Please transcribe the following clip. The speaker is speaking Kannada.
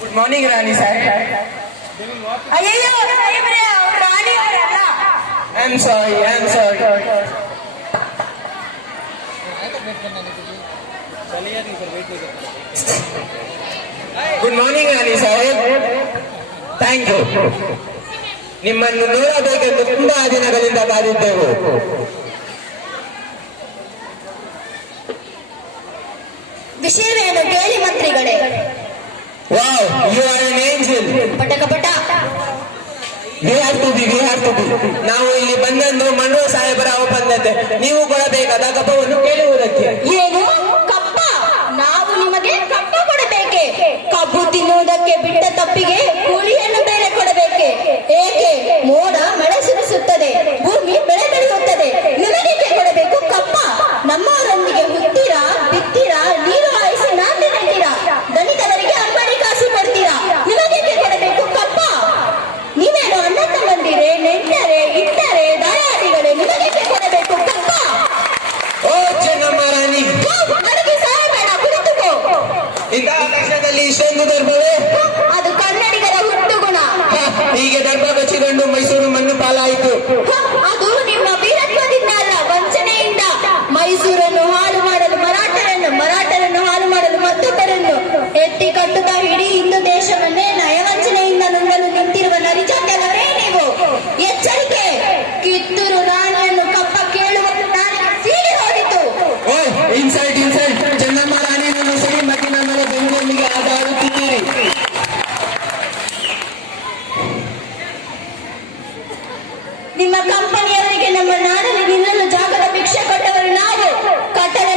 ಗುಡ್ ಮಾರ್ನಿಂಗ್ ರಾಣಿ ಸರ್. ಅಯ್ಯೋ ರಾಣಿ ಅವರಲ್ಲ. I am sorry. Good morning ರಾಣಿ ಸಾಹೇಬ್. Thank you. ನಿಮ್ಮನ್ನು ನೋಡಬೇಕೆಂದು ತುಂಬಾ ದಿನಗಳಿಂದ ಕಾದಿದ್ದೆವು. ವಿಷಯವೇನು ಕೇಳಿ ಮಂತ್ರಿಗಳೇ. Wow, you are an angel. ಪಟಕಪಟ. We have to be. ನಾವು ಇಲ್ಲಿ ಬಂದದ್ದು ಮನ್ರೋ ಸಾಹೇಬರ ಒಪ್ಪಂದತೆ ನೀವು ಕೊಡಬೇಕಾದ ಕಪ್ಪವನ್ನು ಕೇಳುವುದಕ್ಕೆ. ಏನು ಕಪ್ಪ? ನಾವು ನಿಮಗೆ ಕಪ್ಪ ಕೊಡಬೇಕೆ? ಕಬ್ಬು ತಿನ್ನುವುದಕ್ಕೆ ಬಿಟ್ಟ ತಪ್ಪಿಗೆ ಕೂಲಿಯನ್ನು ಬೇರೆ ಕೊಡಬೇಕೆ? ಏಕೆ? ಮೋಡ ಮಳೆ ಸುರಿಸುತ್ತದೆ, ಭೂಮಿ ಬೆಳೆ ಬೆಳೆಯುತ್ತದೆ, ನಿಮಗೇಕೆ ಕೊಡಬೇಕು ಕಪ್ಪ? ನಮ್ಮವರೊಂದಿಗೆ ಹುಟ್ಟಿರಾ, ಬಿತ್ತಿರಾ, ನೀರು ಹಾಯಿಸಿ ನಾಟಿ ನೆಟ್ಟಿರಾ, ದಲಿತವರಿಗೆ ಅಂಬಡಿ ಕಾಸು ಕೊಡ್ತೀರಾ, ನಿಮಗೇಕೆ ಕೊಡಬೇಕು ಕಪ್ಪ? ನೀವೇನು ಅಣ್ಣ ತಮ್ಮಂದಿರೇ, ನೆಂಟರೆ, ಇಟ್ಟರೆ, ದಯಾದಿಗಳೇ, ನಿಮಗೇಕೆ ಕೊಡಬೇಕು ಕಪ್ಪ? ಓ ಚೆನ್ನಮ್ಮ ರಾಣಿ, ನನಗೆ ಸಹಾಯ ಬೇಡ, ಕುಳಿತುಕೋ. ಇಂತಹ ಕಷ್ಟದಲ್ಲಿ ಇಷ್ಟೊಂದು ದರ್ಭವೇ? ಅದು ಕನ್ನಡಿಗರ ಹುಟ್ಟು ಗುಣ. ಹೀಗೆ ದರ್ಭ ಕಚ್ಚಿಕೊಂಡು ಮೈಸೂರು ಮಣ್ಣು ಪಾಲಾಯಿತು. ಅದು ನಿಮ್ಮ ವೀರತ್ವದಿಂದ ಅಲ್ಲ, ವಂಚನೆಯಿಂದ. ಮೈಸೂರನ್ನು ಹಾಳು ಮಾಡಲು ಮರಾಠರನ್ನು ಹಾಳು ಮಾಡಲು ಮತ್ತೊಬ್ಬರನ್ನು ಎತ್ತಿ ಕಟ್ಟುತ್ತಾ ಇಡೀ ಹಿಂದೂ ದೇಶವನ್ನೇ ನಯವಂಚನೆಯಿಂದ ನುಂಗಲು ನಿಂತಿರುವ ನರಿಜಾಂಡಲವರೇ ನೀವು. ಎಚ್ಚರಿಕೆ! ಕಿತ್ತೂರು ರಾಣಿಯನ್ನು ಕಪ್ಪ ಕೇಳುವ ನಾಲಿಗೆ ಸೀಳಿ ಹೋಯಿತು. ಓಯ್, ಇನ್ಸಲ್ಟ್. ಚೆನ್ನಮ್ಮ ರಾಣಿಯನ್ನು ಸರಿ ಮಟ್ಟಿನ ಮೇಲೆ ಬೆಂಗಳೂರಿಗೆ ಆಡುತ್ತಿದ್ದೀರಿ. ನಿಮ್ಮ ಕಂಪನಿಯವರಿಗೆ ನಮ್ಮ ನಾಡಲ್ಲಿ ನಿಲ್ಲಲು ಜಾಗದ ಭಿಕ್ಷೆ ಕೊಟ್ಟವರು ನಾವು. ಕಟ್ಟಳೆ